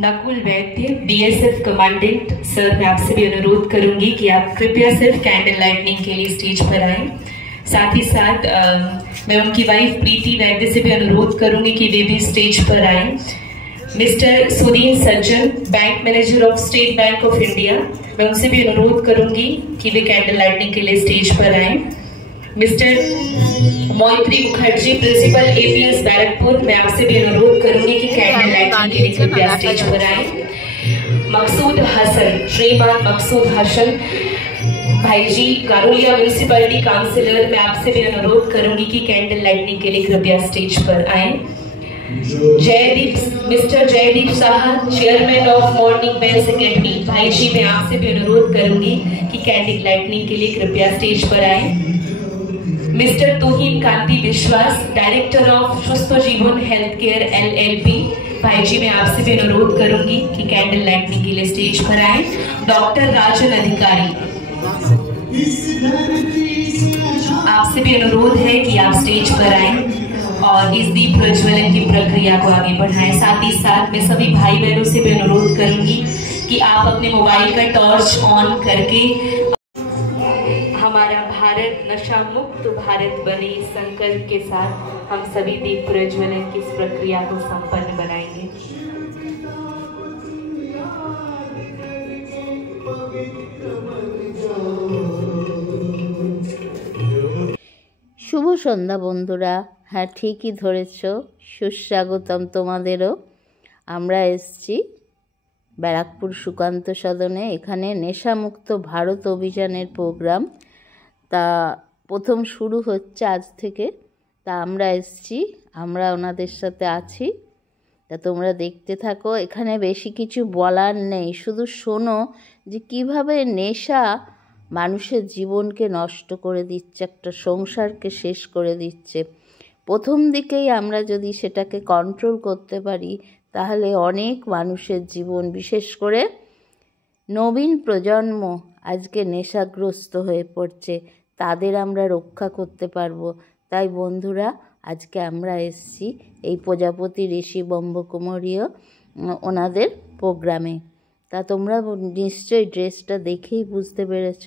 नकुल वैद्य BSF commandant sir, मैं आपसे भी अनुरोध करूंगी कि आप कृपया सिर्फ कैंडल लाइटनिंग के लिए स्टेज पर आए। साथ ही साथ मैं उनकी वाइफ प्रीति वैद्य से भी अनुरोध करूंगी कि वे भी स्टेज पर आए। Mister Sudin Sajjan, bank manager of state bank of India, मैं उनसे भी अनुरोध करूंगी कि वे कैंडल लाइटनिंग के लिए स्टेज पर आए। Mister Mohitri Mukherjee, principal APS Barrackpore, मैं आपसे भी अनुरोध करूंगी कि कैंडल लाइटिंग के लिए कृपया स्टेज पर आए। मकसूद हसन, श्रीमान मकसूद हसन भाई जी, गारोलिया म्यूनिसिपैलिटी काउंसिलर, मैं आपसे भी अनुरोध करूंगी कि कैंडल लाइटिंग के लिए कृपया स्टेज पर आए। Jaideep, mister Jaideep Saha, chairman of Morning Bells Academy, भाई जी, मैं आपसे भी अनुरोध करूंगी कि कैंडल लाइटिंग के लिए कृपया स्टेज पर आए। मिस्टर तुहिन कांति विश्वास, डायरेक्टर ऑफ स्वस्थ जीवन हेल्थ केयर LLP। भाई जी, मैं आपसे भी अनुरोध करूंगी कि कैंडल लाइटनिंग के लिए स्टेज पर आए। डॉक्टर राजन अधिकारी, आपसे भी अनुरोध है कि आप स्टेज पर आए और इस दीप प्रज्वलन की प्रक्रिया को आगे बढ़ाएं। साथ ही साथ मैं सभी भाई बहनों से भी अनुरोध करूंगी कि आप अपने मोबाइल का टॉर्च ऑन करके हमारा भारत नशा मुक्त भारत बने इस संकल्प के साथ हम सभी दीप प्रज्वलन की इस प्रक्रिया को संपन्न बनाएंगे। শুভ সন্ধ্যা বন্ধুরা। হ্যাঁ, ঠিকই ধরেছ, সুস্বাগতম তোমাদেরও। আমরা এসেছি ব্যারাকপুর সুকান্ত সদনে। এখানে নেশামুক্ত ভারত অভিযানের প্রোগ্রাম, তা প্রথম শুরু হচ্ছে আজ থেকে। তা আমরা এসেছি, আমরা ওনাদের সাথে আছি। তা তোমরা দেখতে থাকো। এখানে বেশি কিছু বলার নেই, শুধু শোনো যে কিভাবে নেশা মানুষের জীবনকে নষ্ট করে দিচ্ছে, একটা সংসারকে শেষ করে দিচ্ছে। প্রথম দিকেই আমরা যদি সেটাকে কন্ট্রোল করতে পারি তাহলে অনেক মানুষের জীবন, বিশেষ করে নবীন প্রজন্ম আজকে নেশাগ্রস্ত হয়ে পড়ছে, তাদের আমরা রক্ষা করতে পারবো। তাই বন্ধুরা, আজকে আমরা এসেছি এই প্রজাপতি ঋষি ব্রহ্মকুমারীয় ওনাদের প্রোগ্রামে। তা তোমরা নিশ্চয়ই ড্রেসটা দেখেই বুঝতে পেরেছ।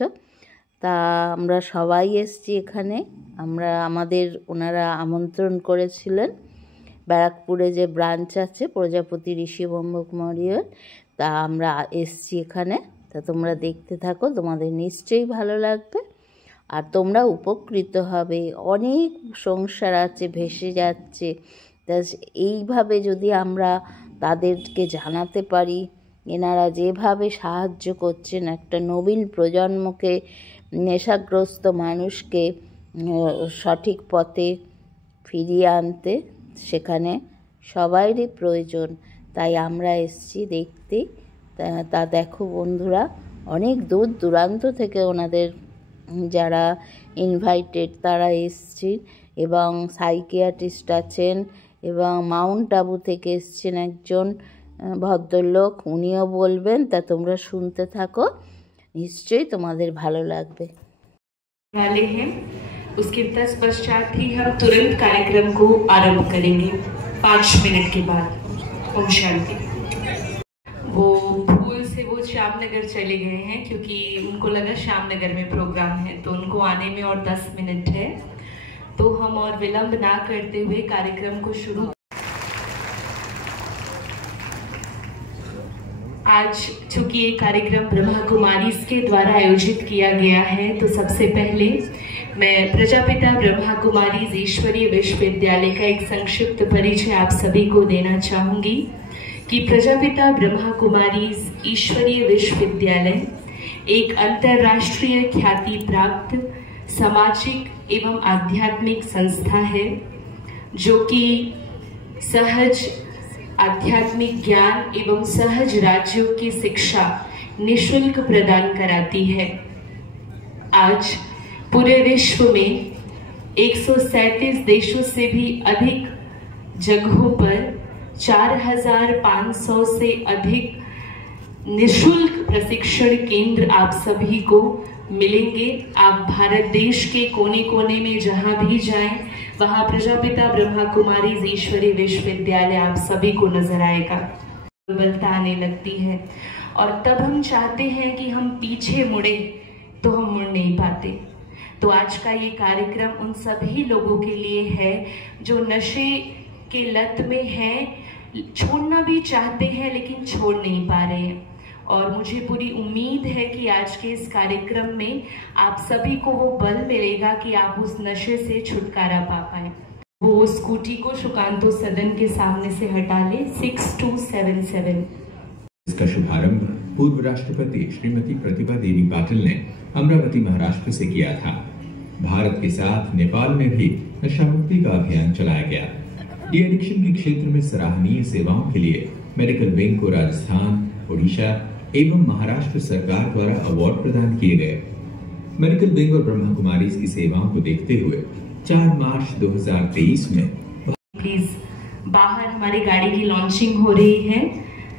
তা আমরা সবাই এসেছি এখানে। আমাদের ওনারা আমন্ত্রণ করেছিলেন ব্যারাকপুরে যে ব্রাঞ্চ আছে প্রজাপতি ঋষি ব্রহ্মকুমারীয়, তা আমরা এসেছি এখানে। তা তোমরা দেখতে থাকো, তোমাদের নিশ্চয়ই ভালো লাগবে আর তোমরা উপকৃত হবে। অনেক সংসার আছে ভেসে যাচ্ছে, তা এইভাবে যদি আমরা তাদেরকে জানাতে পারি, এনারা যেভাবে সাহায্য করছেন একটা নবীন প্রজন্মকে, নেশাগ্রস্ত মানুষকে সঠিক পথে ফিরিয়ে আনতে, সেখানে সবাইরই প্রয়োজন। তাই আমরা এসেছি দেখতে। তা দেখো বন্ধুরা, অনেক দূর দূরান্ত থেকে ওনাদের যারা ইনভাইটেড তারা এসছে, এবং সাইকিয়াট্রিস্ট আছেন, এবং মাউন্ট আবু থেকে এসছেন একজন ভদ্রলোক, উনিও বলবেন। তা তোমরা শুনতে থাকো, নিশ্চয়ই তোমাদের ভালো লাগবে। वाले हैं उसके पश्चात ही हम तुरंत कार्यक्रम को आरंभ करेंगे 5 मिनट के बाद। ओम शांति। वो भूल से वो श्यामनगर चले गए हैं क्योंकि उनको लगा श्यामनगर में प्रोग्राम है, तो उनको आने में और 10 मिनट है। तो हम और विलंब ना करते हुए कार्यक्रम को शुरू। आज चूंकि ये कार्यक्रम ब्रह्मा कुमारीज के द्वारा आयोजित किया गया है, तो सबसे पहले मैं प्रजापिता ब्रह्मा कुमारीज ईश्वरीय विश्वविद्यालय का एक संक्षिप्त परिचय आप सभी को देना चाहूंगी कि प्रजापिता ब्रह्मा कुमारीज ईश्वरीय विश्वविद्यालय एक अंतर्राष्ट्रीय ख्याति प्राप्त सामाजिक एवं आध्यात्मिक संस्था है, जो कि सहज आध्यात्मिक ज्ञान एवं सहज राज्यों की शिक्षा निशुल्क प्रदान कराती है। आज पूरे विश्व में 137 देशों से भी अधिक जगहों पर 4500 से अधिक निशुल्क प्रशिक्षण केंद्र आप सभी को मिलेंगे। आप भारत देश के कोने कोने में जहां भी जाएं, वहां प्रजापिता ब्रह्मा कुमारीज ईश्वरीय विश्वविद्यालय आप सभी को नजर आएगा। दुर्बलता आने लगती है और तब हम चाहते हैं कि हम पीछे मुड़े, तो हम मुड़ नहीं पाते। तो आज का ये कार्यक्रम उन सभी लोगों के लिए है जो नशे के लत में हैं, छोड़ना भी चाहते हैं लेकिन छोड़ नहीं पा रहे हैं। और मुझे पूरी उम्मीद है कि आज के इस कार्यक्रम में आप सभी को वो बल मिलेगा कि आप उस नशे से छुटकारा पा पाए। वो स्कूटी को सुकांतो सदन के सामने से हटा ले। 6277। इसका शुभारंभ पूर्व राष्ट्रपति श्रीमती प्रतिभा देवी पाटिल ने अमरावती महाराष्ट्र से किया था। भारत के साथ नेपाल में भी नशा मुक्ति का अभियान चलाया गया। डी एडिक्शन के क्षेत्र में सराहनीय सेवाओं के लिए मेडिकल विंग को राजस्थान, ओडिशा एवं महाराष्ट्र सरकार द्वारा अवार्ड प्रदान किए गए। मेडिकल विंग और ब्रह्मा कुमारीज की सेवाओं को देखते हुए 4 मार्च 2023 में। प्लीज बाहर हमारी गाड़ी की लॉन्चिंग हो रही है,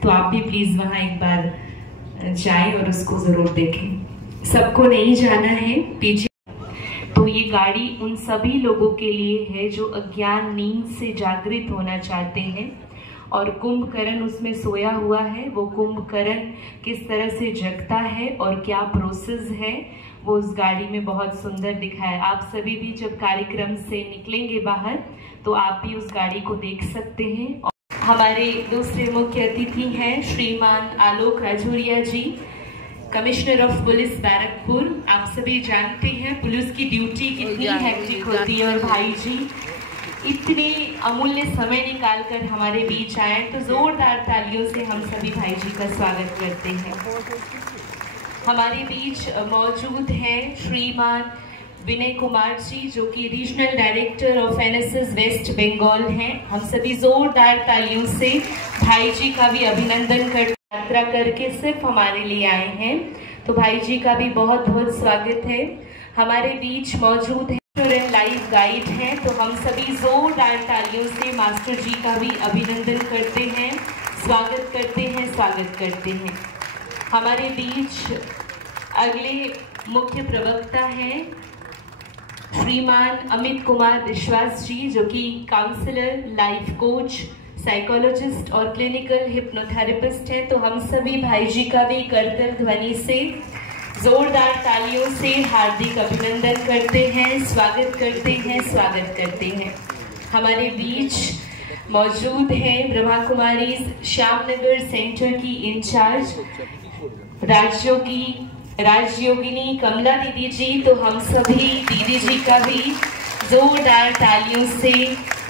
तो आप भी प्लीज वहां एक बार जाएं और उसको जरूर देखें। सबको नहीं जाना है पीछे। तो ये गाड़ी उन सभी लोगों के लिए है जो अज्ञान नींद से जागृत होना चाहते हैं और कुंभकर्ण उसमें सोया हुआ है। वो कुंभकर्ण किस तरह से जगता है और क्या प्रोसेस है वो उस गाड़ी में बहुत सुंदर दिखा है। आप सभी भी जब कार्यक्रम से निकलेंगे बाहर तो आप भी उस गाड़ी को देख सकते हैं। और हमारे दूसरे मुख्य अतिथि हैं श्रीमान आलोक राजौरिया जी, कमिश्नर ऑफ पुलिस बैरकपुर। आप सभी जानते हैं पुलिस की ड्यूटी कितनी हेक्टिक होती है, और भाई जी इतने अमूल्य समय निकालकर हमारे बीच आए, तो जोरदार तालियों से हम सभी भाई जी का स्वागत करते हैं। हमारे बीच मौजूद हैं श्रीमान विनय कुमार जी, जो कि regional director of NSS West Bengal हैं। हम सभी जोरदार तालियों से भाई जी का भी अभिनंदन कर यात्रा करके सिर्फ हमारे लिए आए हैं, तो भाई जी का भी बहुत बहुत स्वागत है। हमारे बीच मौजूद है स्टूडेंट लाइफ गाइड हैं, तो हम सभी जोरदार तालियों से मास्टर जी का भी अभिनंदन करते हैं, स्वागत करते हैं, स्वागत करते हैं। हमारे बीच अगले मुख्य प्रवक्ता हैं श्रीमान अमित कुमार विश्वास जी, जो कि काउंसलर, लाइफ कोच, साइकोलॉजिस्ट और क्लिनिकल हिप्नोथेरेपिस्ट हैं। तो हम सभी भाई जी का भी करतल ध्वनि से जोरदार तालियों से हार्दिक अभिनंदन करते हैं, स्वागत करते हैं, स्वागत करते हैं। हमारे बीच मौजूद हैं ब्रह्मा कुमारी श्यामनगर सेंटर की इंचार्ज राजयोगिनी कमला दीदी जी, तो हम सभी दीदी जी का भी जोरदार तालियों से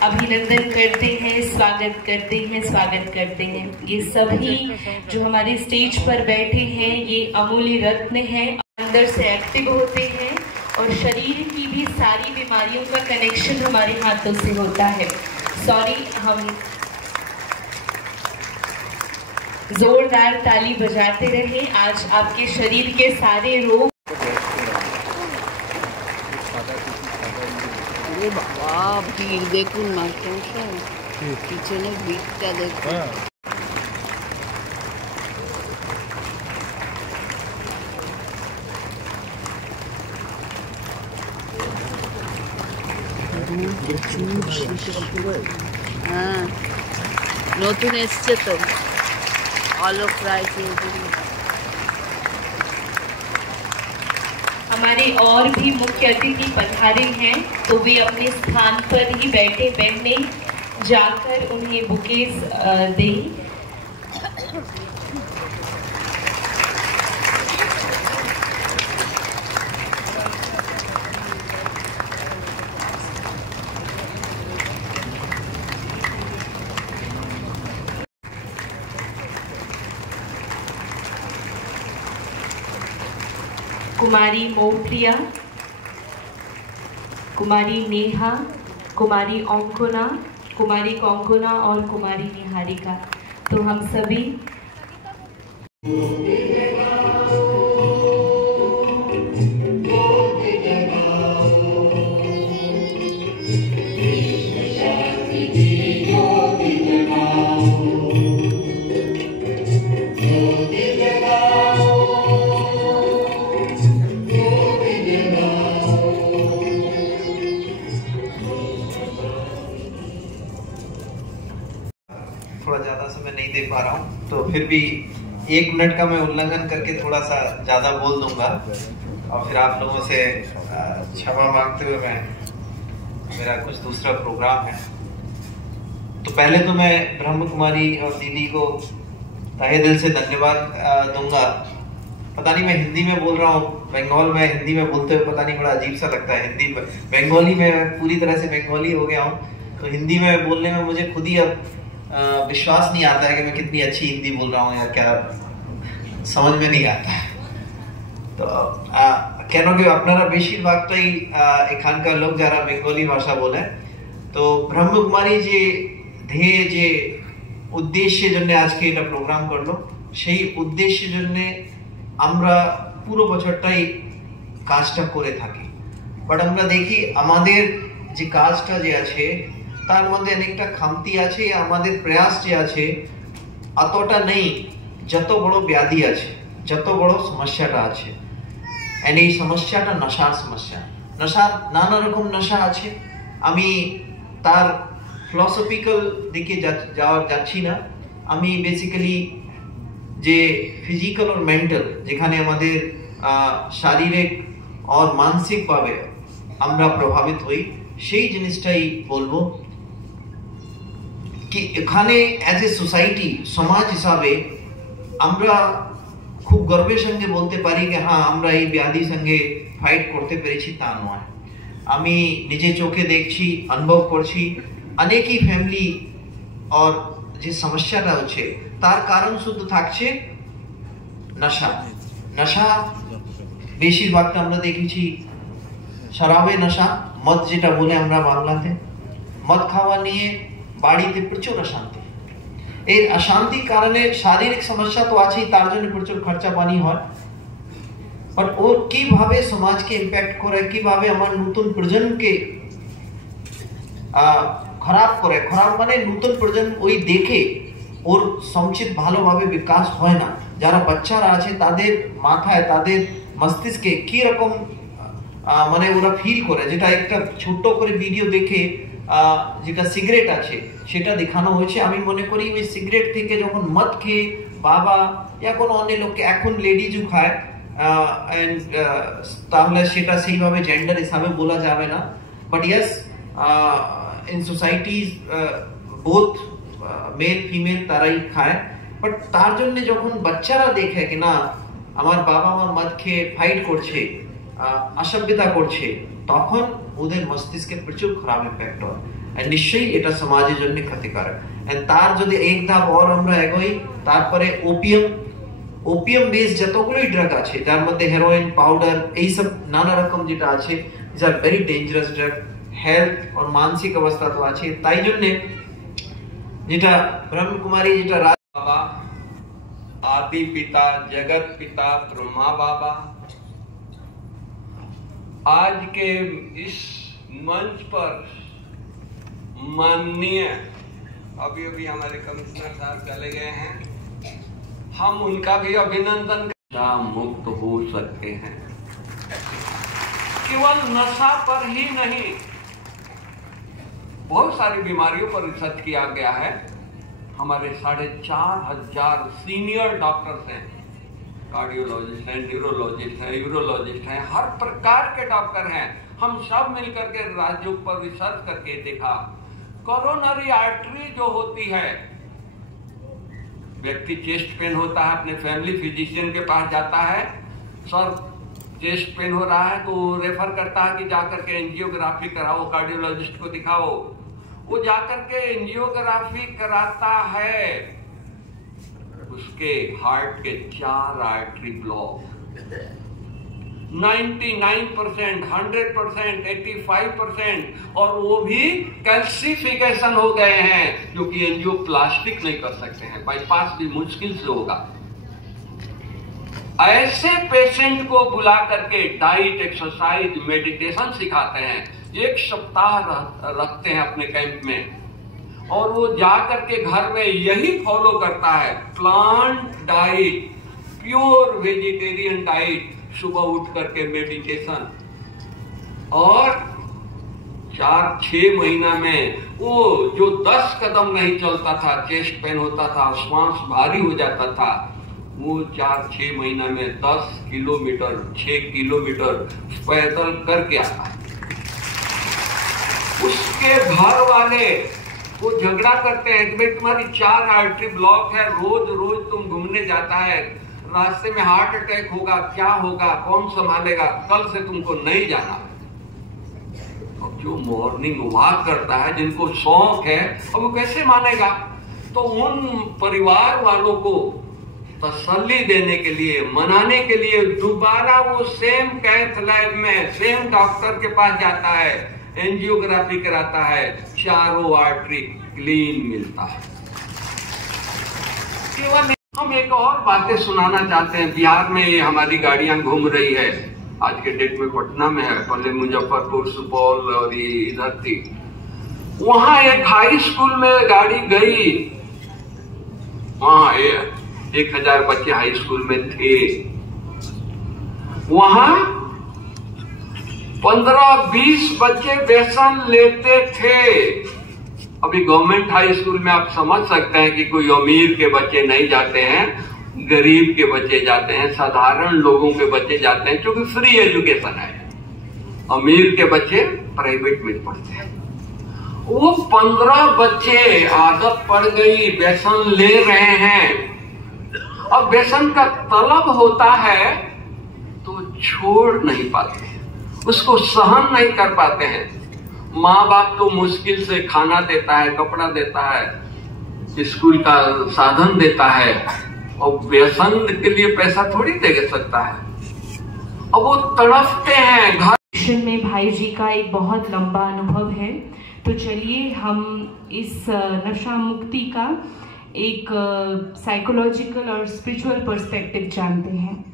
अभिनंदन करते हैं, स्वागत करते हैं, स्वागत करते हैं। ये सभी जो हमारे स्टेज पर बैठे हैं ये अमूल्य रत्न हैं, अंदर से एक्टिव होते हैं और शरीर की भी सारी बीमारियों का कनेक्शन हमारे हाथों से होता है। सॉरी, हम जोरदार ताली बजाते रहे। आज आपके शरीर के सारे रोग বাবা ভিড় দেখুন মাস্টার, পিছনে ভিড়টা দেখুন। হ্যাঁ, নতুন এসছে তো आलोक राय चौधरी। हमारे और भी मुख्य अतिथि पधारे हैं, तो वे अपने स्थान पर ही बैठे बैठने जाकर उन्हें बुकेस दें। कुमारी मोप्रिया, कुमारी नेहा, कुमारी अंकुना, कुमारी कंकुना और कुमारी निहारिका, तो हम सभी थोड़ा ज़्यादा समय नहीं दे पा रहा हूँ, तो फिर भी 1 मिनट का मैं उल्लंघन करके थोड़ा सा ज़्यादा बोल दूंगा और फिर आप लोगों से क्षमा मांगते हुए मेरा कुछ दूसरा प्रोग्राम है। तो पहले तो मैं ब्रह्म कुमारी और दीदी को तहे दिल से धन्यवाद दूंगा। पता नहीं मैं हिंदी में बोल रहा हूँ, बंगाल में हिंदी में बोलते हुए पता नहीं बड़ा अजीब सा लगता है। हिंदी बंगाली में पूरी तरह से बंगाली हो गया हूँ, तो हिंदी में बोलने में मुझे खुद ही अब विश्वास नहीं आता है कि मैं कितनी अच्छी हिंदी बोल रहा हूँ, या क्या समझ में नहीं आता है। तो কেন কি আপনারা বেশিরভাগটাই এখানকার লোক যারা বেঙ্গলি ভাষা বলে, তো ব্রহ্মকুমারী যে ধ্যেয় যে উদ্দেশ্যের জন্য আজকে এটা প্রোগ্রাম করলো, সেই উদ্দেশ্যের জন্য আমরা পুরো বছরটাই কাজটা করে থাকি। বাট আমরা দেখি আমাদের যে কাজটা যে আছে তার মধ্যে অনেকটা খামতি আছে, আমাদের প্রয়াস যে আছে অতটা নেই যত বড় ব্যাধি আছে, যত বড় সমস্যাটা আছে। এন্ড এই সমস্যাটা নেশার সমস্যা। নেশার নানা রকম নেশা আছে, আমি তার ফিলোসফিক্যাল দিকে যাচ্ছি না। আমি বেসিক্যালি যে ফিজিক্যাল আর মেন্টাল, যেখানে আমাদের শারীরিক আর মানসিকভাবে আমরা প্রভাবিত হই, সেই জিনিসটাই বলবো কি এখানে অ্যাজ এ সোসাইটি, সমাজ হিসাবে আমরা খুব গর্বের সঙ্গে বলতে পারি যে হ্যাঁ আমরা এই ব্যাধির সঙ্গে ফাইট করতে পেরেছি, তা নয়। আমি নিজে চোখে দেখছি, অনুভব করছি, অনেকই ফ্যামিলি আর যে সমস্যাটা হচ্ছে তার কারণ শুধু থাকছে নেশা। নেশা বেশিরভাগটা আমরা দেখেছি শরাবে নেশা, মদ যেটা বলে আমরা বাংলাতে, মদ খাওয়া নিয়ে বাড়িতে প্রচুর অশান্তি। এই অশান্তির কারণে শারীরিক সমস্যা তো আছেই, তার জন্য প্রচুর খরচা পানি হয়। বাট ওর কিভাবে সমাজকে ইম্প্যাক্ট করে, কিভাবে আমার নতুন প্রজন্মকে খারাপ করে, খারাপ মানে নতুন প্রজন্ম ওই দেখে ওর সমচিত ভালোভাবে বিকাশ হয় না। যারা বাচ্চারা আছে তাদের মাথায়, তাদের মস্তিষ্কে কি রকম মানে ওরা ফিল করে, যেটা একটা ছোট্ট করে ভিডিও দেখে যেটা সিগারেট আছে সেটা দেখানো হয়েছে। আমি মনে করি ওই সিগারেট থেকে যখন মদ খেয়ে বাবা या কোনো অন্য লোককে, এখন লেডিজও খায়, তাহলে সেটা সেইভাবে জেন্ডার হিসাবে বলা যাবে না। But yes, in societies both male female তারাই খায়। বাট তার জন্য যখন বাচ্চারা দেখে কি না আমার বাবা মা মদ খেয়ে ফাইট করছে, অসভ্যতা করছে, তখন ওদের মস্তিষ্কে প্রচুর খারাপ ইম্প্যাক্ট হয়। নিশ্চয়ই এটা সমাজের জন্য ক্ষতিকারক। তার যদি এক ধাপ আর আমরা এগোই, তারপরে ওপিয়াম বেস যতগুলোই ড্রাগ আছে, যার মধ্যে হেরোইন, পাউডার, এইসব নানা রকম যেটা আছে, is are very dangerous drug. Health আর মানসিক অবস্থা তো আছে। তাই জন্য যেটা ব্রহ্মকুমারী যেটা बाबा आदि पिता, जगत पिता, ब्रह्मा बाबा, आज के इस मंच पर माननीय अभी अभी हमारे कमिश्नर साहब चले गए हैं, हम उनका भी अभिनंदन मुक्त हो सकते हैं। केवल नशा पर ही नहीं, बहुत सारी बीमारियों पर रिसर्च किया गया है। हमारे 4,500 सीनियर डॉक्टर्स हैं, कार्डियोलॉजिस्ट हैं, न्यूरोलॉजिस्ट हैं, यूरोलॉजिस्ट हैं, हर प्रकार के डॉक्टर हैं। हम सब मिलकर के राज्यों पर रिसर्च करके देखा, कोरोनरी आर्टरी जो होती है, व्यक्ति चेस्ट पेन होता है, अपने फैमिली फिजिशियन के पास जाता है, सर चेस्ट पेन हो रहा है, तो रेफर करता है कि जाकर के एंजियोग्राफी कराओ, कार्डियोलॉजिस्ट को दिखाओ। वो जाकर के एंजियोग्राफी कराता है, उसके हार्ट के 4 आर्टरी ब्लॉक, 99%, 100%, 85%, और वो भी कैल्सिफिकेशन हो गए हैं, जो कि एंजियोप्लास्टिक नहीं कर सकते हैं, बाईपास भी मुश्किल से होगा। ऐसे पेशेंट को बुला करके डाइट, एक्सरसाइज, मेडिटेशन सिखाते हैं, 1 सप्ताह रखते हैं अपने कैंप में, और वो जा करके घर में यही फॉलो करता है, plant diet, pure vegetarian diet, सुबह उठ करके मेडिटेशन, और 4-6 महीना में वो जो 10 कदम नहीं चलता था, चेस्ट पेन होता था, श्वास भारी हो जाता था, वो 4-6 महीना में 10 किलोमीटर, 6 किलोमीटर पैदल करके आता है। उसके घर वाले वो झगड़ा करते हैं कि भाई तुम्हारी 4 आर्टरी ब्लॉक है, रोज रोज तुम घूमने जाता है, रास्ते में हार्ट अटैक होगा, क्या होगा, कौन संभालेगा, कल से तुमको नहीं जाना। अब जो मॉर्निंग वॉक करता है, जिनको शौक है, अब वो कैसे मानेगा? तो उन परिवार वालों को तसल्ली देने के लिए, मनाने के लिए दोबारा वो सेम कैथ लैब में सेम डॉक्टर के पास जाता है, एंजियोग्राफी कराता है, 4 आर्टरी क्लीन मिलता है। केवल हम एक और बातें सुनाना चाहते हैं। बिहार में ये हमारी गाड़ियां घूम रही है, आज के डेट में पटना में है, पहले मुजफ्फरपुर, सुपौल और ये इधर थी। वहां एक हाई स्कूल में गाड़ी गई, वहां 1000 बच्चे हाई स्कूल में थे। वहां 15-20 बच्चे व्यसन लेते थे। अभी गवर्नमेंट हाई स्कूल में आप समझ सकते हैं कि कोई अमीर के बच्चे नहीं जाते हैं, गरीब के बच्चे जाते हैं, साधारण लोगों के बच्चे जाते हैं, क्योंकि फ्री एजुकेशन है। अमीर के बच्चे प्राइवेट में पढ़ते हैं। वो 15 बच्चे आदत पड़ गई, व्यसन ले रहे हैं। अब व्यसन का तलब होता है तो छोड़ नहीं पाते, उसको सहन नहीं कर पाते हैं। माँ बाप तो मुश्किल से खाना देता है, कपड़ा देता है, स्कूल का साधन देता है, और व्यसन के लिए पैसा थोड़ी दे सकता है। अब वो तड़पते हैं। घर में भाई जी का एक बहुत लंबा अनुभव है, तो चलिए हम इस नशा मुक्ति का एक साइकोलॉजिकल और स्पिरिचुअल पर्सपेक्टिव जानते हैं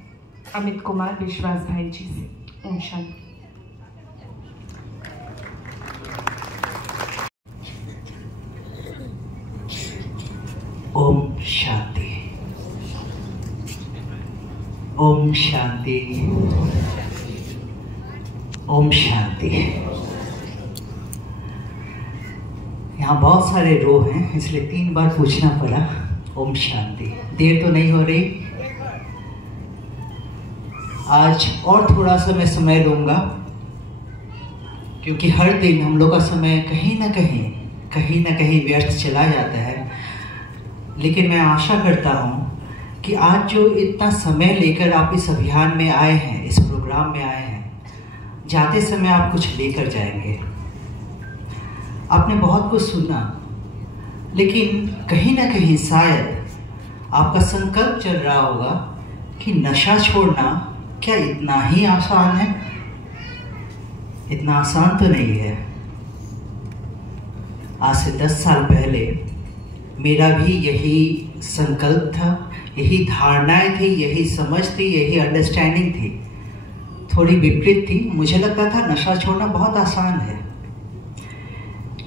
अमित कुमार विश्वास भाई जी से। ओम शांति। ओम शांति। ओम शांति। ओम शांति। यहाँ बहुत सारे रो हैं, इसलिए 3 बार पूछना पड़ा। ओम शांति। देर तो नहीं हो रही? आज और थोड़ा सा मैं समय लूँगा, क्योंकि हर दिन हम लोग का समय कहीं ना कहीं व्यर्थ चला जाता है। लेकिन मैं आशा करता हूँ कि आज जो इतना समय लेकर आप इस अभियान में आए हैं, इस प्रोग्राम में आए हैं, जाते समय आप कुछ लेकर जाएंगे। आपने बहुत कुछ सुना, लेकिन कहीं ना कहीं शायद आपका संकल्प चल रहा होगा कि नशा छोड़ना क्या इतना ही आसान है? इतना आसान तो नहीं है। आज से 10 साल पहले मेरा भी यही संकल्प था, यही धारणाएं थी, यही समझ थी, यही अंडरस्टैंडिंग थी। थोड़ी विपरीत थी। मुझे लगता था नशा छोड़ना बहुत आसान है,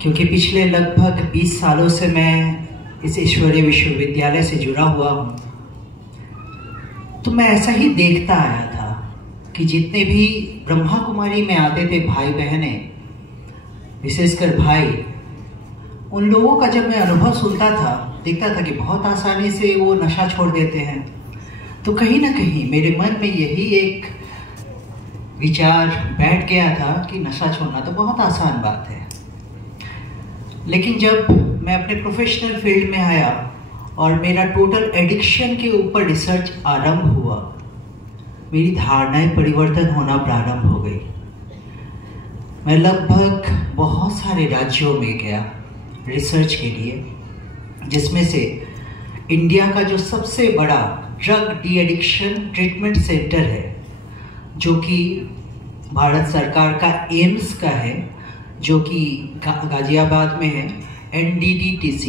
क्योंकि पिछले लगभग 20 सालों से मैं इस ईश्वरीय विश्वविद्यालय से जुड़ा हुआ हूँ। तो मैं ऐसा ही देखता आया था कि जितने भी ब्रह्मा कुमारी में आते थे भाई बहने, विशेषकर भाई, उन लोगों का जब मैं अनुभव सुनता था, देखता था कि बहुत आसानी से वो नशा छोड़ देते हैं। तो कहीं ना कहीं मेरे मन में यही एक विचार बैठ गया था कि नशा छोड़ना तो बहुत आसान बात है। लेकिन जब मैं अपने प्रोफेशनल फील्ड में आया और मेरा टोटल एडिक्शन के ऊपर रिसर्च आरंभ हुआ, मेरी धारणाएं परिवर्तन होना प्रारंभ हो गई। मैं लगभग बहुत सारे राज्यों में गया रिसर्च के लिए, जिसमें से इंडिया का जो सबसे बड़ा drug de addiction treatment centre है, जो कि भारत सरकार का एम्स का है, जो कि गाजियाबाद में है, NDDTC,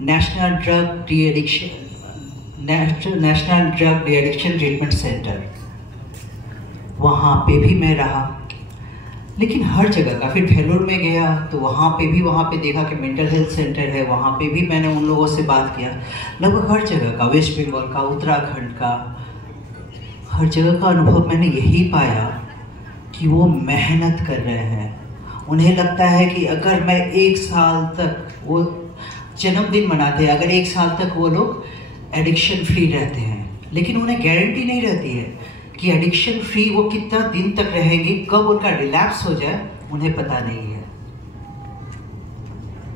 national drug de addiction treatment centre, वहाँ पे भी मैं रहा। लेकिन हर जगह का, फिर भेलोर में गया तो वहाँ पे देखा कि मेंटल हेल्थ सेंटर है, वहाँ पे भी मैंने उन लोगों से बात किया। लगभग हर जगह का, वेस्ट बंगाल का, उत्तराखंड का, हर जगह का अनुभव मैंने यही पाया कि वो मेहनत कर रहे हैं। उन्हें लगता है कि अगर मैं 1 साल तक, वो जन्मदिन मनाते हैं, अगर 1 साल तक वो लोग एडिक्शन फ्री रहते हैं, लेकिन उन्हें गारंटी नहीं रहती है कि एडिक्शन फ्री वो कितना दिन तक रहेंगे, कब उनका रिलैप्स हो जाए उन्हें पता नहीं है।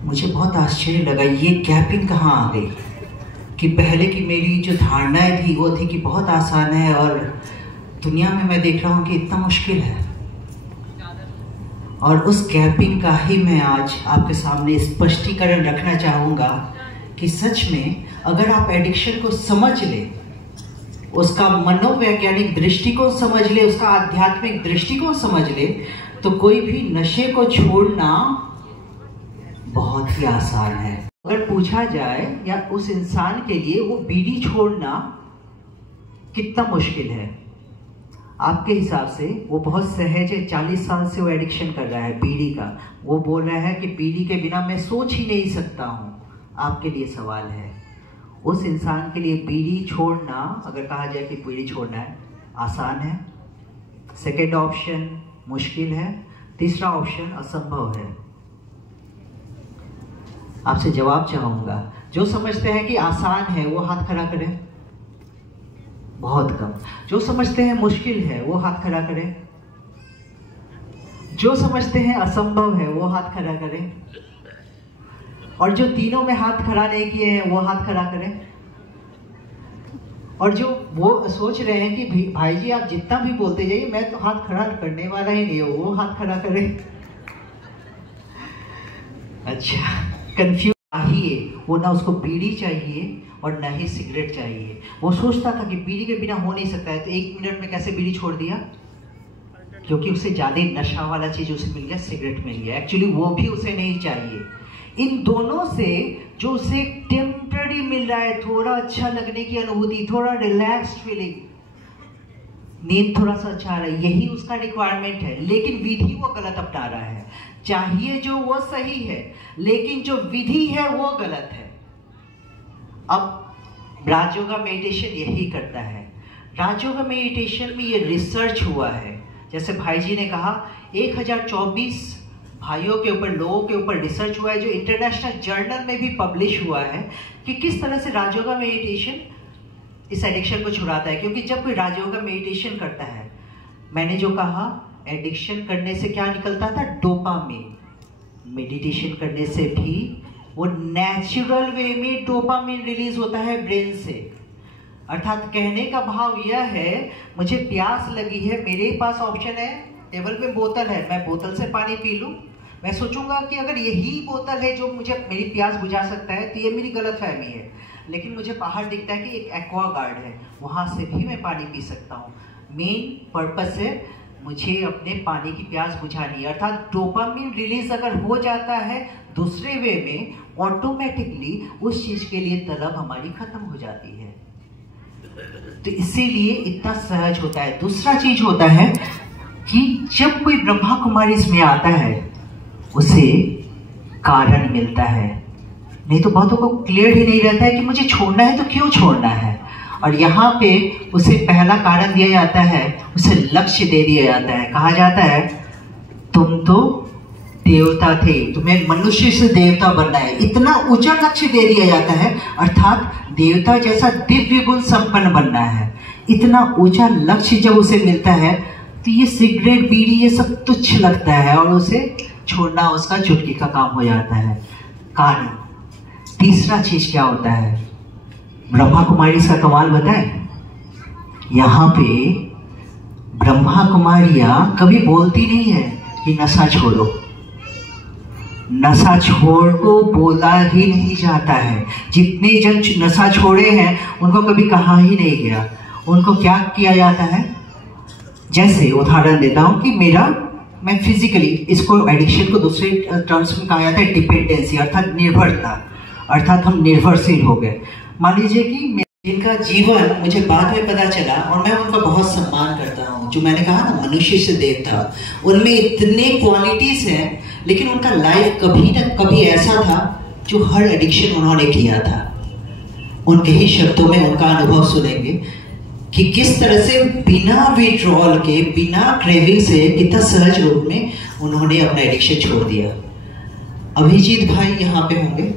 मुझे बहुत आश्चर्य लगा, ये गैपिंग कहाँ आ गई कि पहले की मेरी जो धारणाएं थी वो थी कि बहुत आसान है, और दुनिया में मैं देख रहा हूँ कि इतना मुश्किल है। और उस गैपिंग का ही मैं आज आपके सामने स्पष्टीकरण रखना चाहूँगा कि सच में अगर आप एडिक्शन को समझ ले, उसका मनोवैज्ञानिक दृष्टिकोण समझ ले, उसका आध्यात्मिक दृष्टिकोण समझ ले, तो कोई भी नशे को छोड़ना बहुत ही आसान है। अगर पूछा जाए या उस इंसान के लिए वो बीड़ी छोड़ना कितना मुश्किल है, आपके हिसाब से वो बहुत सहज है, 40 साल से वो एडिक्शन कर रहा है बीड़ी का, वो बोल रहा है कि बीड़ी के बिना मैं सोच ही नहीं सकता हूँ। आपके लिए सवाल है, उस इंसान के लिए बीड़ी छोड़ना, अगर कहा जाए कि बीड़ी छोड़ना है, आसान है? सेकेंड ऑप्शन मुश्किल है, तीसरा ऑप्शन असंभव है। आपसे जवाब चाहूंगा, जो समझते हैं कि आसान है वो हाथ खड़ा करें। बहुत कम। जो समझते हैं मुश्किल है वो हाथ खड़ा करें। जो समझते हैं असंभव है वो हाथ खड़ा करें। और जो तीनों में हाथ खड़ा नहीं किए हैं वो हाथ खड़ा करें। और जो वो सोच रहे हैं कि भाई जी आप जितना भी बोलते जाइए मैं तो हाथ खड़ा करने वाला ही नहीं हूं, वो हाथ खड़ा करें। अच्छा, कंफ्यूज चाहिए वो, ना उसको बीड़ी चाहिए और ना ही सिगरेट चाहिए। वो सोचता था कि बीड़ी के बिना हो नहीं सकता है, तो 1 मिनट में कैसे बीड़ी छोड़ दिया? क्योंकि उसे ज्यादा नशा वाला चीज उसे मिल गया, सिगरेट मिल गया। एक्चुअली वो भी उसे नहीं चाहिए। इन दोनों से जो उसे टेम्पररी मिल रहा है, थोड़ा अच्छा लगने की अनुभूति, थोड़ा रिलैक्स्ड फीलिंग, नींद थोड़ा सा अच्छा आ रहा है, यही उसका रिक्वायरमेंट है। लेकिन विधि वो गलत अपना रहा है। चाहिए जो वो सही है, लेकिन जो विधि है वो गलत है। अब राजयोगा मेडिटेशन यही करता है। राजयोगा मेडिटेशन में ये रिसर्च हुआ है, जैसे भाई जी ने कहा 1024 भाइयों के ऊपर, लोगों के ऊपर रिसर्च हुआ है, जो इंटरनेशनल जर्नल में भी पब्लिश हुआ है कि किस तरह से राजयोगा मेडिटेशन इस एडिक्शन को छुड़ाता है। क्योंकि जब कोई राजयोगा मेडिटेशन करता है, मैंने जो कहा एडिक्शन करने से क्या निकलता था? डोपामिन। मेडिटेशन करने से भी वो नेचुरल वे में डोपामिन रिलीज होता है ब्रेन से। अर्थात कहने का भाव यह है, मुझे प्यास लगी है, मेरे पास ऑप्शन है, टेबल पे बोतल है, मैं बोतल से पानी पी लूं। मैं सोचूंगा कि अगर यही बोतल है जो मुझे मेरी प्यास बुझा सकता है, तो ये मेरी गलतफहमी है। लेकिन मुझे बाहर दिखता है कि एक एक्वा गार्ड है, वहां से भी मैं पानी पी सकता हूँ। मेन पर्पस है मुझे अपने पानी की प्यास बुझानी है। अर्थात डोपामिन रिलीज अगर हो जाता है दूसरे वे में, ऑटोमेटिकली उस चीज के लिए तलब हमारी खत्म हो जाती है। तो इसीलिए इतना सहज होता है। दूसरा चीज होता है कि जब कोई ब्रह्मा कुमारी इसमें आता है, उसे कारण मिलता है। नहीं तो बहुतों को क्लियर ही नहीं रहता है कि मुझे छोड़ना है तो क्यों छोड़ना है। और यहाँ पे उसे पहला कारण दिया जाता है, उसे लक्ष्य दे दिया जाता है। कहा जाता है तुम तो देवता थे, तुम्हें मनुष्य से देवता बनना है। इतना ऊंचा लक्ष्य दे दिया जाता है, अर्थात देवता जैसा दिव्य गुण संपन्न बनना है। इतना ऊंचा लक्ष्य जब उसे मिलता है तो ये सिगरेट बीड़ी ये सब तुच्छ लगता है और उसे छोड़ना उसका चुटकी का काम हो जाता है। कारण तीसरा चीज क्या होता है? ब्रह्मा कुमारी का कमाल बताए। यहाँ पे ब्रह्मा कुमारियां कभी बोलती नहीं है कि नशा छोड़ो। नशा छोड़ो बोला ही नहीं जाता है। जितने जन नशा छोड़े हैं उनको कभी कहा ही नहीं गया। उनको क्या किया जाता है? जैसे उदाहरण देता हूं कि मैं फिजिकली, इसको एडिक्शन को दूसरे टर्म्स में कहा जाता है डिपेंडेंसी, अर्थात निर्भरता। अर्थात हम निर्भरशील हो गए। मान लीजिए कि जिनका जीवन मुझे बाद में पता चला और मैं उनका बहुत सम्मान करता हूँ, जो मैंने कहा ना मनुष्य से देवता, उनमें इतने क्वालिटीज हैं, लेकिन उनका लाइफ कभी न कभी ऐसा था जो हर एडिक्शन उन्होंने किया था। उनके ही शब्दों में उनका अनुभव सुनेंगे कि किस तरह से बिना विड्रॉल के, बिना क्रेविंग से कितना सहज रूप में उन्होंने अपना एडिक्शन छोड़ दिया। अभिजीत भाई यहाँ पे होंगे,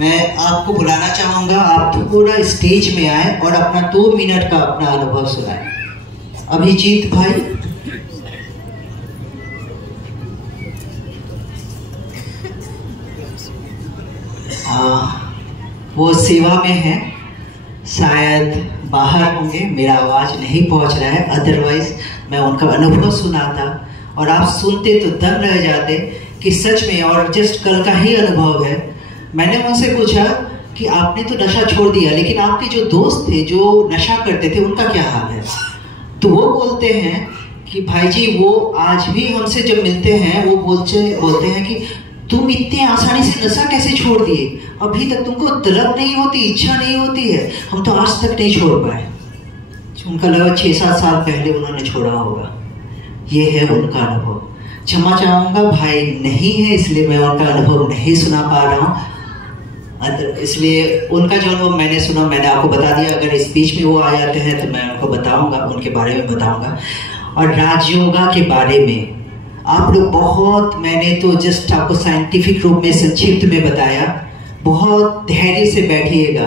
मैं आपको बुलाना चाहूंगा, आप थोड़ा स्टेज में आए और अपना 2 मिनट का अपना अनुभव सुनाएं। अभिजीत भाई, वो सेवा में है, शायद बाहर होंगे, मेरा आवाज नहीं पहुंच रहा है, अदरवाइज मैं उनका अनुभव सुनाता और आप सुनते तो दंग रह जाते कि सच में। और जस्ट कल का ही अनुभव है। मैंने उनसे पूछा कि आपने तो नशा छोड़ दिया, लेकिन आपके जो दोस्त थे जो नशा करते थे उनका क्या हाल है? तो वो बोलते हैं कि भाई जी वो आज भी हमसे जब मिलते हैं वो बोलते हैं कि तुम इतने आसानी से नशा कैसे छोड़ दिए? अभी तक तुमको तलब नहीं होती, इच्छा नहीं होती है, हम तो आज तक नहीं छोड़ पाए। उनका लगा 6-7 साल पहले उन्होंने छोड़ा होगा। ये है उनका अनुभव। क्षमा चाहूँगा, भाई नहीं है इसलिए मैं उनका अनुभव नहीं सुना पा रहा हूँ। इसलिए उनका जो अनुभव मैंने सुना मैंने आपको बता दिया। अगर इस बीच में वो आ जाते हैं तो मैं उनको बताऊँगा, उनके बारे में बताऊँगा। और राजयोगा के बारे में आप लोग बहुत, मैंने तो जस्ट आपको साइंटिफिक रूप में संक्षिप्त में बताया। बहुत धैर्य से बैठिएगा,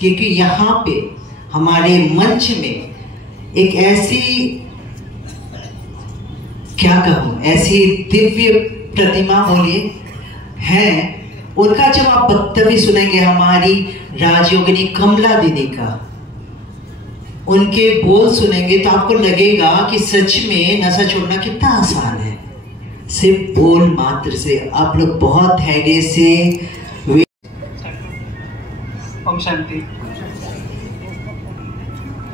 क्योंकि यहाँ पे हमारे मंच में एक ऐसी, क्या कहूँ, ऐसी दिव्य प्रतिमा बोलिए है। उनका जब आप वक्तव्य सुनेंगे, हमारी राजयोगिनी कमला दीदी का, उनके बोल सुनेंगे तो आपको लगेगा कि सच में नशा छोड़ना कितना आसान है, सिर्फ बोल मात्र से। आप लोग बहुत धैर्य से। ओम शांति।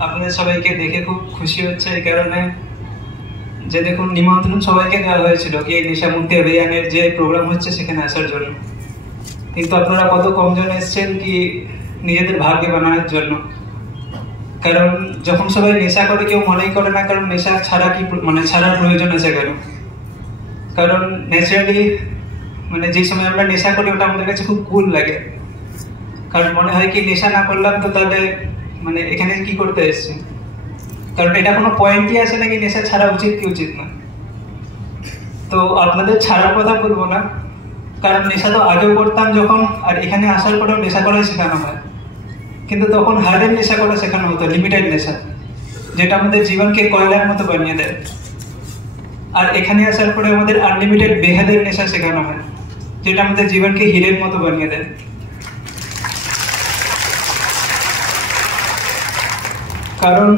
আপনাদের সবাইকে দেখে খুব খুশি হচ্ছে এই কারণে যে দেখুন নিমন্ত্রণ সবাইকে দেওয়া হয়েছিল কি এই নেশামুক্তি অভিযানের যে প্রোগ্রাম হচ্ছে সেখানে আসার জন্য, কিন্তু আপনারা কত কমজন এসেছেন কি নিজেদের ভাগ্য বানানোর জন্য। কারণ যখন সবাই নেশা করে কেউ মনেই করে না কারণ নেশা ছাড়া কি মানে ছাড়ার প্রয়োজন আছে কেন। কারণ ন্যাচারালি মানে যে সময় আমরা নেশা করি ওটা আমাদের কাছে খুব কুল লাগে। কারণ মনে হয় কি নেশা না করলাম তো তাহলে মানে এখানে কি করতে এসেছি। কারণ এটা কোনো পয়েন্টই আছে নাকি নেশা ছাড়া উচিত কি উচিত না। তো আপনাদের ছাড়ার কথা বলবো না, কারণ নেশা তো আগেও করতাম যখন, আর এখানে আসার পরেও নেশা করা শেখানো হয়। কিন্তু তখন হার্ডের নেশা করা শেখানো হতো, লিমিটেড নেশা, যেটা আমাদের জীবনকে কয়লার মতো বানিয়ে দেয়। আর এখানে আসার পরে আমাদের আনলিমিটেড বেহাদের নেশা শেখানো হয়, যেটা আমাদের জীবনকে হীরের মতো বানিয়ে দেয়। কারণ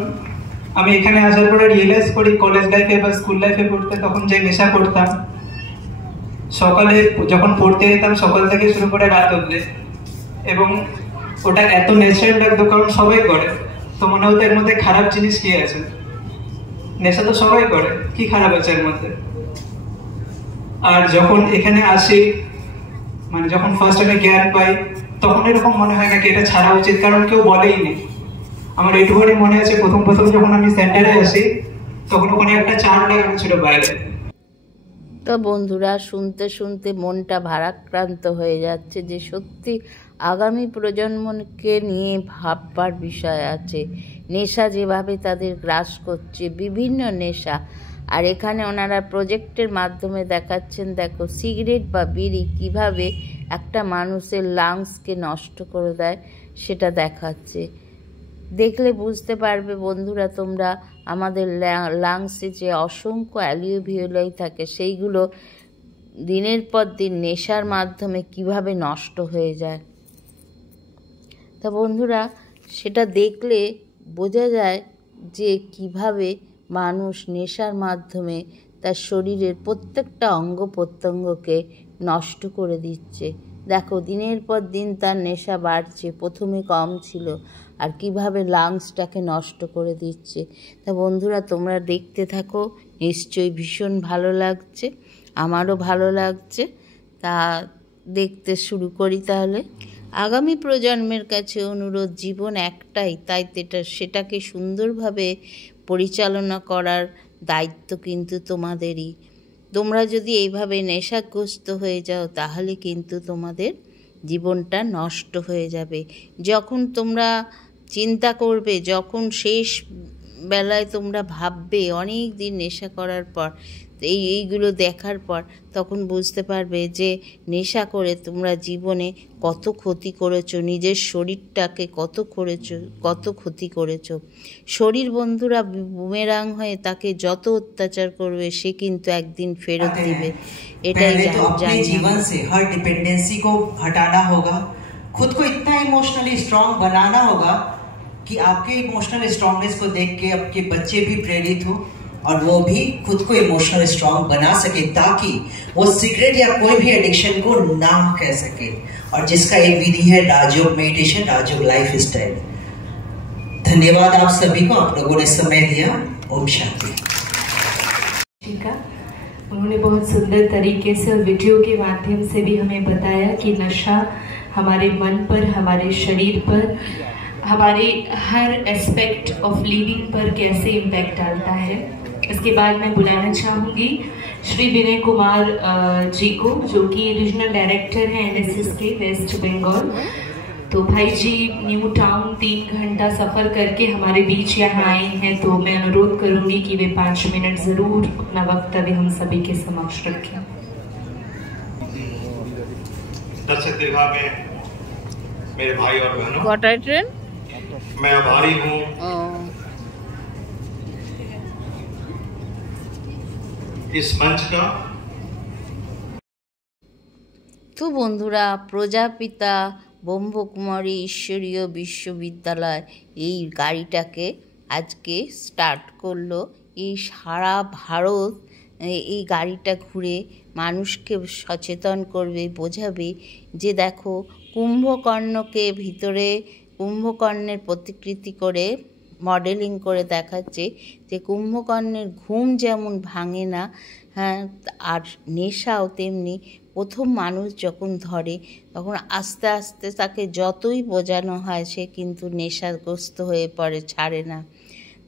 আমি এখানে আসার পরে রিয়েলাইজ করি কলেজ লাইফে বা স্কুল লাইফে পড়তে তখন যে নেশা করতাম, সকালে যখন পড়তে যেতাম সকাল থেকে শুরু করে রাত অবধি, এবং ওটা এত ন্যাচারাল লাগতো কারণ সবাই করে। তো মনে হতো এর মধ্যে খারাপ জিনিস কি আছে, নেশা তো সবাই করে, কি খারাপ আছে এর মধ্যে। আর যখন এখানে আসি মানে যখন ফার্স্ট আমি জ্ঞান পাই তখন এরকম মনে হয় না কি এটা ছাড়া উচিত, কারণ কেউ বলেই নি। আমার এইটুকুনি মনে আছে প্রথম যখন আমি সেন্টারে আসি তখন ওখানে একটা চার্ট লাগানো ছিল বাইরে। তো বন্ধুরা, শুনতে শুনতে মনটা ভারাক্রান্ত হয়ে যাচ্ছে যে সত্যি আগামী প্রজন্মকে নিয়ে ভাববার বিষয় আছে। নেশা যেভাবে তাদের গ্রাস করছে, বিভিন্ন নেশা। আর এখানে ওনারা প্রজেক্টের মাধ্যমে দেখাচ্ছেন, দেখো সিগারেট বা বিড়ি কিভাবে একটা মানুষের লাংসকে নষ্ট করে দেয় সেটা দেখাচ্ছে। দেখলে বুঝতে পারবে বন্ধুরা তোমরা, আমাদের লাংসে যে অসংখ্য অ্যালিওভিওলাই থাকে সেইগুলো দিনের পর দিন নেশার মাধ্যমে কিভাবে নষ্ট হয়ে যায়। তা বন্ধুরা, সেটা দেখলে বোঝা যায় যে কিভাবে মানুষ নেশার মাধ্যমে তার শরীরের প্রত্যেকটা অঙ্গ প্রত্যঙ্গকে নষ্ট করে দিচ্ছে। দেখো দিনের পর দিন তার নেশা বাড়ছে, প্রথমে কম ছিল, আর কিভাবে লাংসটাকে নষ্ট করে দিচ্ছে। তা বন্ধুরা তোমরা দেখতে থাকো, নিশ্চয়ই ভীষণ ভালো লাগছে, আমারও ভালো লাগছে। তা দেখতে শুরু করি তাহলে। আগামী প্রজন্মের কাছে অনুরোধ, জীবন একটাই, তাই সেটাকে সুন্দরভাবে পরিচালনা করার দায়িত্ব কিন্তু তোমাদেরই। তোমরা যদি এইভাবে নেশাগ্রস্ত হয়ে যাও তাহলে কিন্তু তোমাদের জীবনটা নষ্ট হয়ে যাবে। যখন তোমরা চিন্তা করবে, যখন শেষ বেলায় তোমরা ভাববে অনেক দিন নেশা করার পর, এইগুলো দেখার পর, তখন বুঝতে পারবে যে নেশা করে তোমরা জীবনে কত ক্ষতি করেছো, নিজের শরীরটাকে কত ক্ষতি করেছো। শরীর বন্ধুরা বুমেরাং হয়ে তাকে যত অত্যাচার করবে সে কিন্তু একদিন ফেরত দিবে। এটাই अपने जीवन से हर डिपेंडेंसी को हटाना होगा, खुद को इतना इमोशनली स्ट्रांग बनाना होगा कि आपके इमोशनल स्ट्रांगनेस को देख के आपके बच्चे भी प्रेरित हो और वो भी खुद को इमोशनल स्ट्रांग बना सके, ताकि वो सिगरेट या कोई भी एडिक्शन को ना कह सके। और जिसका एक विधि है राजयोग मेडिटेशन, राजयोग लाइफ स्टाइल। धन्यवाद आप सभी को, आप लोगों ने समय दिया। ओम शांति। उन्होंने बहुत सुंदर तरीके से वीडियो के माध्यम से भी हमें बताया कि नशा हमारे मन पर, हमारे शरीर पर हमारे हर एस्पेक्ट ऑफ लिविंग पर कैसे इम्पैक्ट डालता है। इसके बाद मैं बुलाना चाहूँगी श्री विनय कुमार जी को, जो कि रीजनल डायरेक्टर हैं NSS के वेस्ट बंगाल। तो भाई जी न्यू टाउन 3 घंटा सफ़र करके हमारे बीच यहाँ आए हैं, तो मैं अनुरोध करूँगी कि वे 5 मिनट ज़रूर अपना वक्तव्य हम सभी के समक्ष रखें। दर्शक दीर्घा में मेरे भाई और बहनों, कटाई ट्रेन मैं आभारी हूँ इस मंच का। তো বন্ধুরা, প্রজাপিতা ব্রহ্মকুমারী ঈশ্বরীয় বিশ্ববিদ্যালয় এই গাড়িটাকে আজকে স্টার্ট করলো। এই সারা ভারত এই গাড়িটা ঘুরে মানুষকে সচেতন করবে, বোঝাবে যে দেখো কুম্ভকর্ণকে ভিতরে কুম্ভকর্ণের প্রতিকৃতি করে মডেলিং করে দেখাচ্ছে যে কুম্ভকর্ণের ঘুম যেমন ভাঙে না, হ্যাঁ, আর নেশাও তেমনি। প্রথম মানুষ যখন ধরে তখন আস্তে আস্তে তাকে যতই বোঝানো হয় সে কিন্তু নেশাগ্রস্ত হয়ে পড়ে, ছাড়ে না।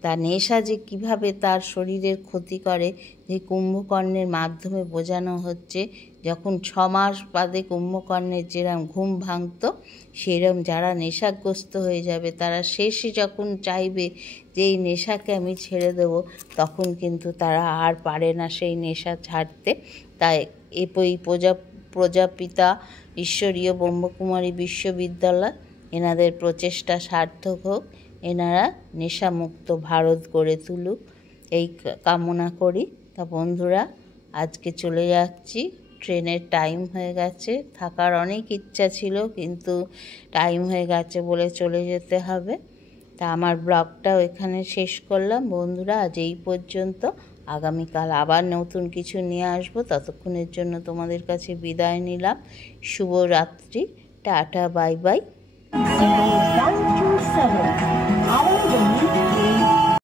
তা নেশা যে কিভাবে তার শরীরের ক্ষতি করে যে কুম্ভকর্ণের মাধ্যমে বোঝানো হচ্ছে। যখন 6 মাস বাদে কুম্ভকর্ণের যেরম ঘুম ভাঙতো, সেরম যারা নেশাগ্রস্ত হয়ে যাবে তারা শেষে যখন চাইবে যে এই নেশাকে আমি ছেড়ে দেবো, তখন কিন্তু তারা আর পারে না সেই নেশা ছাড়তে। তাই এই প্রজাপিতা ঈশ্বরীয় ব্রহ্মকুমারী বিশ্ববিদ্যালয় এনাদের প্রচেষ্টা সার্থক হোক, এনারা নেশামুক্ত ভারত গড়ে তুলুক, এই কামনা করি। তা বন্ধুরা, আজকে চলে যাচ্ছি, ট্রেনের টাইম হয়ে গেছে। থাকার অনেক ইচ্ছা ছিল কিন্তু টাইম হয়ে গেছে বলে চলে যেতে হবে। তা আমার ব্লগটাও এখানে শেষ করলাম বন্ধুরা, আজ এই পর্যন্ত। আগামীকাল আবার নতুন কিছু নিয়ে আসবো। ততক্ষণের জন্য তোমাদের কাছে বিদায় নিলাম। শুভরাত্রি, টাটা, বাই বাই।